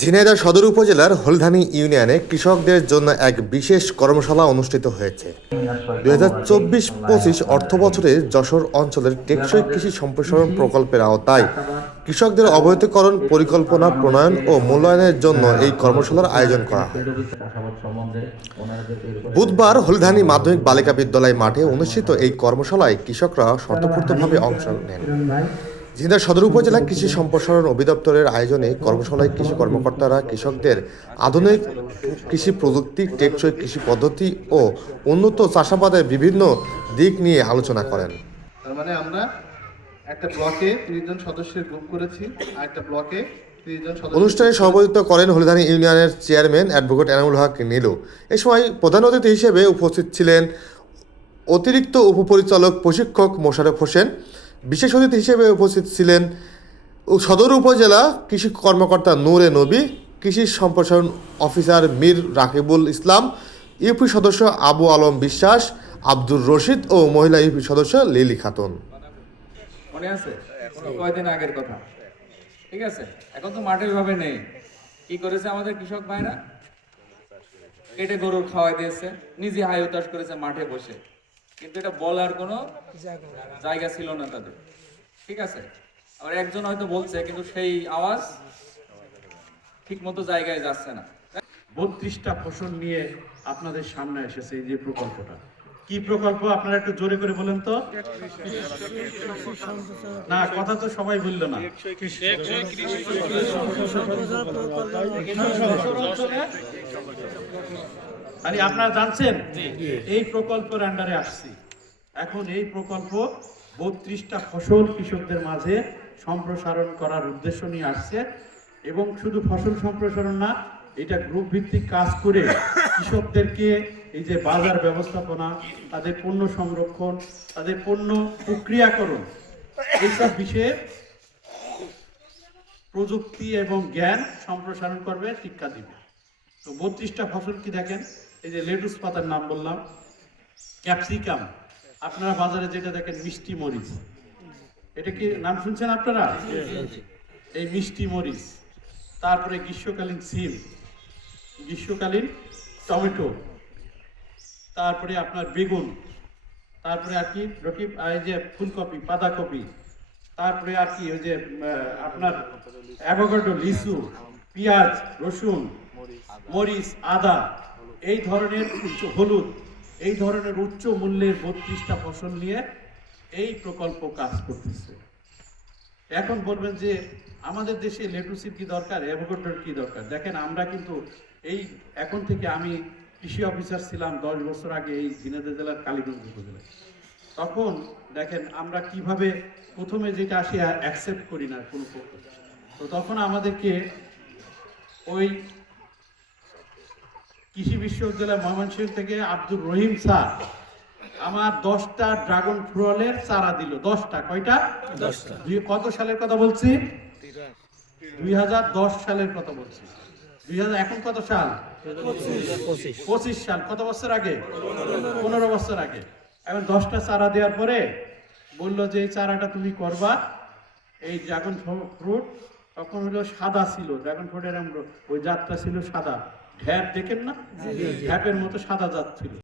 ঝিনাইদহ সদর উপজেলার হলধানি ইউনিয়নে কৃষকদের জন্য এক বিশেষ কর্মশালা অনুষ্ঠিত হয়েছে। দুই হাজার চব্বিশ পঁচিশ অর্থ বছরে যশোর অঞ্চলের টেকসই কৃষি সম্প্রসারণ প্রকল্পের আওতায় কৃষকদের অবহিতকরণ পরিকল্পনা, প্রণয়ন ও মূল্যায়নের জন্য এই কর্মশালার আয়োজন করা হয়। বুধবার হলধানি মাধ্যমিক বালিকা বিদ্যালয় মাঠে অনুষ্ঠিত এই কর্মশালায় কৃষকরা স্বতঃস্ফূর্তভাবে অংশ নেন। ঝিনাইদহ সদর উপজেলা কৃষি সম্প্রসারণ অধিদপ্তরের আয়োজনে কর্মশালায় কৃষি কর্মকর্তারা কৃষকদের আধুনিক কৃষি প্রযুক্তি টেকসই কৃষি পদ্ধতি ও উন্নত চাষাবাদের বিভিন্ন দিক নিয়ে আলোচনা করেন। তার মানে আমরা একটা ব্লকে তিরিশ জন সদস্যের গ্রুপ করেছি আর একটা ব্লকে অনুষ্ঠানে সভাপতিত্ব করেন হলিদানি ইউনিয়নের চেয়ারম্যান অ্যাডভোকেট এনামুল হক নীলু। এ সময় প্রধান অতিথি হিসেবে উপস্থিত ছিলেন অতিরিক্ত উপপরিচালক প্রশিক্ষক মোশারফ হোসেন বিশেষ অতিথি হিসেবে উপস্থিত ছিলেন সদর উপজেলা কৃষি কর্মকর্তা নূরে নবী, কৃষি সম্প্রসারণ অফিসার মীর রাকিবুল ইসলাম, ইউপি সদস্য আবু আলম বিশ্বাস, আব্দুর রশিদ ও মহিলা ইউপি সদস্য লিলি খাতুন। মনে আছে? কয়দিন আগের কথা। ঠিক আছে, এখন তো মাঠে ভাবে নেই। কি করেছে আমাদের কৃষক ভাইরা? কেটে গরুর খাওয়াই দিয়েছে, নিজে হাই উতাস করেছে, মাঠে বসে। কিন্তু এটা বলার কোনো জায়গা ছিল না তাদের। ঠিক আছে? আবার একজন হয়তো বলছে কিন্তু সেই আওয়াজ ঠিক মতো জায়গায় যাচ্ছে না। বত্রিশটা ফসল নিয়ে আপনাদের সামনে এসেছে এই যে প্রকল্পটা। কি প্রকল্প? আপনারা একটু জোরে করে বলেন তো। না কথা তো সবাই বলল না। আরে আপনারা জানছেন? এই প্রকল্পের আন্ডারে আসছি। এখন এই প্রকল্প বত্রিশটা ফসল কৃষকদের মাঝে সম্প্রসারণ করার উদ্দেশ্য নিয়ে আসছে এবং শুধু ফসল সম্প্রসারণ না এটা গ্রুপ ভিত্তিক কাজ করে কৃষকদেরকে এই যে বাজার ব্যবস্থাপনা তাদের পণ্য সংরক্ষণ তাদের পণ্য প্রক্রিয়াকরণ এইসব বিষয়ে প্রযুক্তি এবং জ্ঞান সম্প্রসারণ করবে শিক্ষা দিবে। তো বত্রিশটা ফসল কি দেখেন? এই যে লেটুস পাতার নাম বললাম, ক্যাপসিকাম। আপনারা বাজারে যেটা দেখেন, মিষ্টি মরিচ। এটা কি নাম শুনছেন আপনারা? এই মিষ্টি মরিচ। তারপরে গ্রীষ্মকালীন সিম, গ্রীষ্মকালীন টমেটো। তারপরে আপনার বেগুন। তারপরে আর কি রকি এই যে ফুলকপি, বাঁধাকপি। তারপরে আর কি, ওই যে আপনার অ্যাভোকাডো লিচু, পেঁয়াজ, রসুন, মরিচ, আদা। এই ধরনের উচ্চ হলুদ, এই ধরনের উচ্চ মূল্যের বত্রিশটা ফসল নিয়ে এই প্রকল্প কাজ করতেছে। এখন বলবেন যে আমাদের দেশে লেটুসির কি দরকার, অ্যাভোকাডোর কি দরকার? দেখেন, আমরা কিন্তু এই এখন থেকে আমি কৃষি অফিসার ছিলাম দশ বছর আগে এই ঝিনাইদহ জেলার কালীগঞ্জ উপজেলায়। তখন দেখেন, আমরা কীভাবে প্রথমে যেটা আসি আর অ্যাকসেপ্ট করি না কোনো। তো তখন আমাদেরকে ওই কৃষি বিশ্ববিদ্যালয় ময়মনসিংহ থেকে আব্দুর রহিম স্যার আমার দশটা ড্রাগন ফ্রলের চারা দিল। দশটা কয়টা? দশটা। কত সালের কথা বলছি? দুই হাজার দশ সালের কথা বলছি। দুই হাজার এখন কত সাল? পঁচিশ। সাল। কত বছর আগে? পনেরো বছর আগে। এখন দশটা চারা দেওয়ার পরে বলল যে এই চারাটা তুমি করবা। এই ড্রাগন ফ্রুট তখন হলো সাদা ছিল। ড্রাগন ফ্রুটের ওই জাতটা ছিল সাদা। ঢ্যাপ দেখেন না? ঢ্যাপের মতো সাদা জাত ছিল।